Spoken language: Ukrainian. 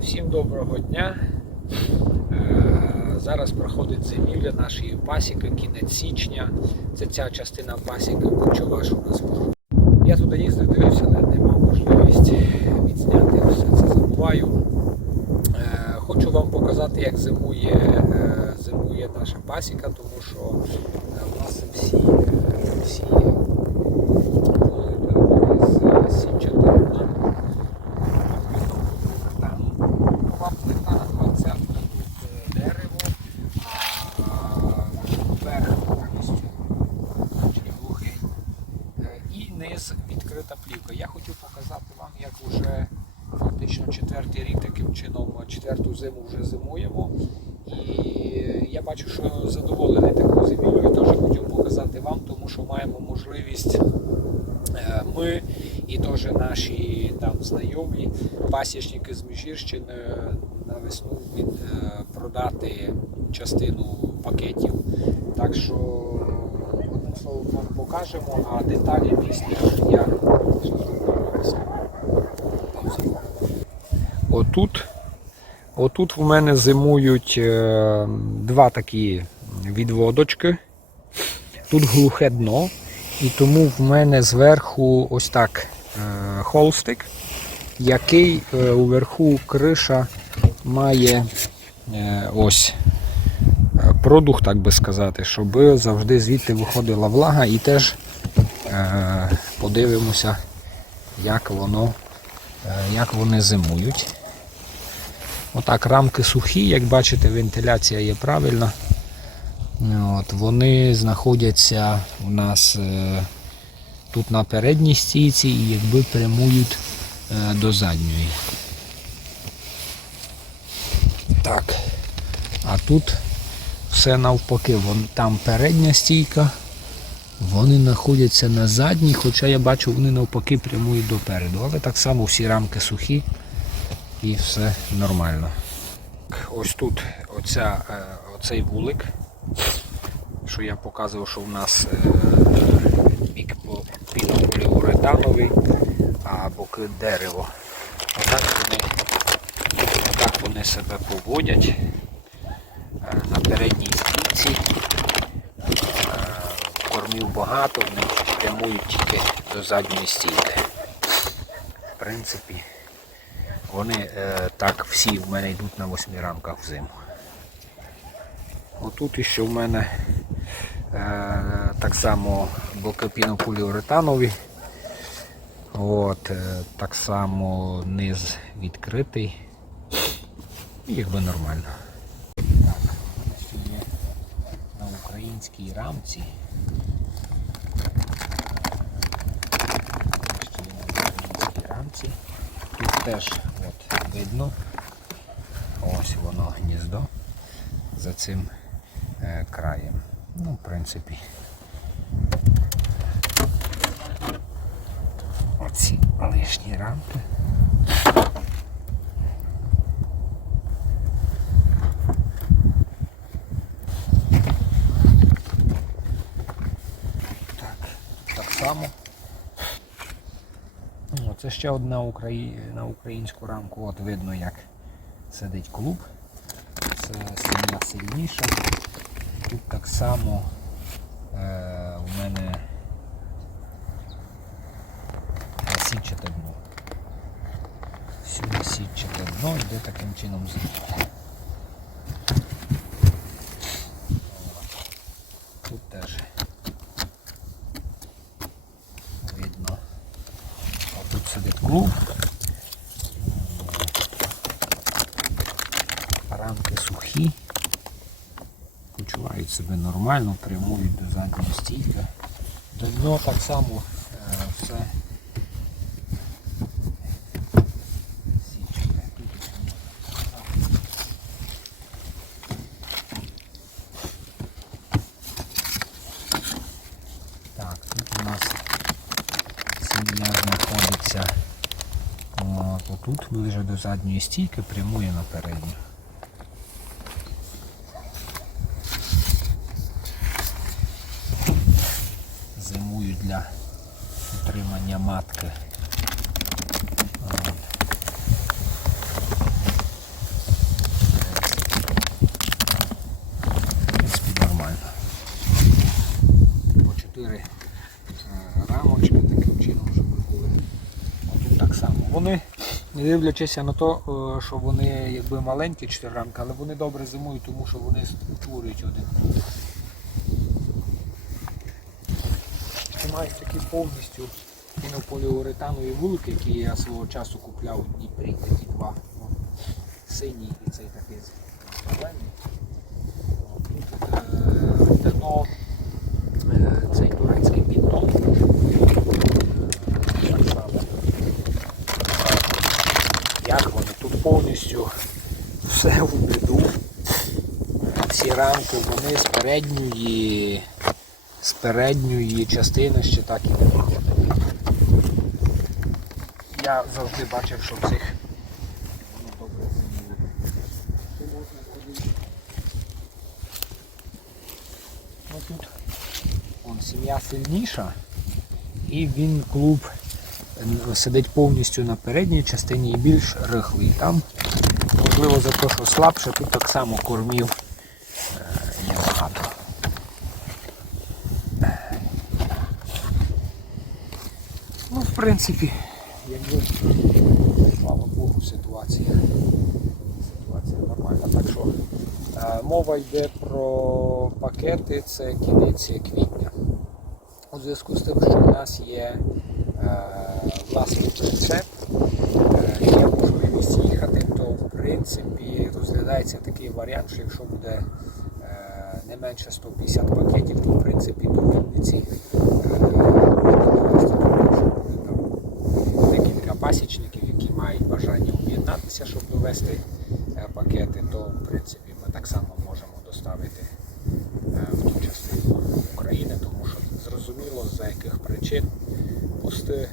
Всім доброго дня. Е, Зараз проходить зимівля нашої пасіки, кінець січня. Це ця частина пасіки кучова, у нас. Я туди їздив, дивився, але не мав можливість відзняти все це забуваю. Е, Хочу вам показати, як зимує, е, зимує наша пасіка, тому що у нас всі, е, всі були з січатим дном. Там вам плита на 20 тут дерево, а верх повністю чи глухий. Е, І низ відкрита плівка. Я хотів показати вам, як вже фактично четвертий рік таким чином, четверту зиму вже зимуємо. І я бачу, що задоволений такою зимівлею. Теж хотів показати вам, тому що маємо можливість е, ми і теж наші там знайомі пасічники з Міжгірщини на весну від, е, продати частину пакетів. Так що словом вам покажемо, а деталі після я Отут, отут в мене зимують е, два такі відводочки. Тут глухе дно, і тому в мене зверху ось так е, холстик, який е, уверху криша має ось продух, так би сказати, щоб завжди звідти виходила влага і теж е, подивимося, як воно, е, як вони зимують. Отак, рамки сухі, як бачите, вентиляція є правильна. От, вони знаходяться у нас е, тут на передній стійці і якби прямують е, до задньої. Так. А тут все навпаки, вон, там передня стійка, вони знаходяться на задній, хоча я бачу, вони навпаки прямують допереду. Але так само всі рамки сухі і все нормально. Ось тут оця, е, оцей вулик, що я показував, що в нас е, бік по- пінополіуретановий, а боки дерево. Отак вони, отак вони себе поводять е, Е, Кормів багато, вони прямують тільки до задньої стійки. В принципі, вони е, так всі в мене йдуть на восьми рамках взиму. Отут іще в мене е, так само боки пінополіуретанові. От, е, так само низ відкритий. І якби нормально. Так, ось тут є на українській рамці. Українській рамці. Тут теж от, видно. Ось воно гніздо за цим е, краєм. Ну, в принципі. Оці лишні рамки. Так, так само. Ну, Ще одна украї... на українську рамку. От видно, як сидить клуб. Це сильна сильніша. Тут так само е, у мене сітчате дно. Всюди сітчате дно йде таким чином з Тут теж видно. А тут сидить клуб. Рамки сухі. Почувають себе нормально, прямують до задньої стійки. До дно так само е, все. Так, тут у нас сім'я знаходиться Отут ближе до задньої стійки прямує на передню. Зимую для утримання матки. В нормально. По чотири е, рамочки таким чином, щоб були. Отут так само. Вони не дивлячись на те, що вони якби маленькі чотирирамки, але вони добре зимують, тому що вони утворюють один. Мають такі повністю пінополіуретанові вулики, які я свого часу купляв у Дніпрі, такі два. О, Синій і цей такий зелений. Тут е, дно, е, цей турецький піддон. Е, так само. Як вони тут повністю все в біду. Ці рамки вони з передньої, з передньої частини ще так і не. Я завжди бачив, що в цих? Ну тут вон, сім'я сильніша і він клуб сидить повністю на передній частині і більш рихлий. Там, можливо, за те, що слабше, тут так само кормів е, є багато. Ну, в принципі, якби, слава Богу, ситуація, ситуація нормальна. Так що е, мова йде про пакети, це кінець квітня. У зв'язку з тим, що в нас є е, власний прицеп, е, є можливість їхати, то в принципі розглядається такий варіант, що якщо буде не менше 150 пакетів, то в принципі до Вінниці е, можна довести, тому що буде там декілька пасічників, які мають бажання об'єднатися, щоб довести е, пакети, то в принципі ми так само можемо доставити е, в ту частину України, тому що зрозуміло за яких причин пости,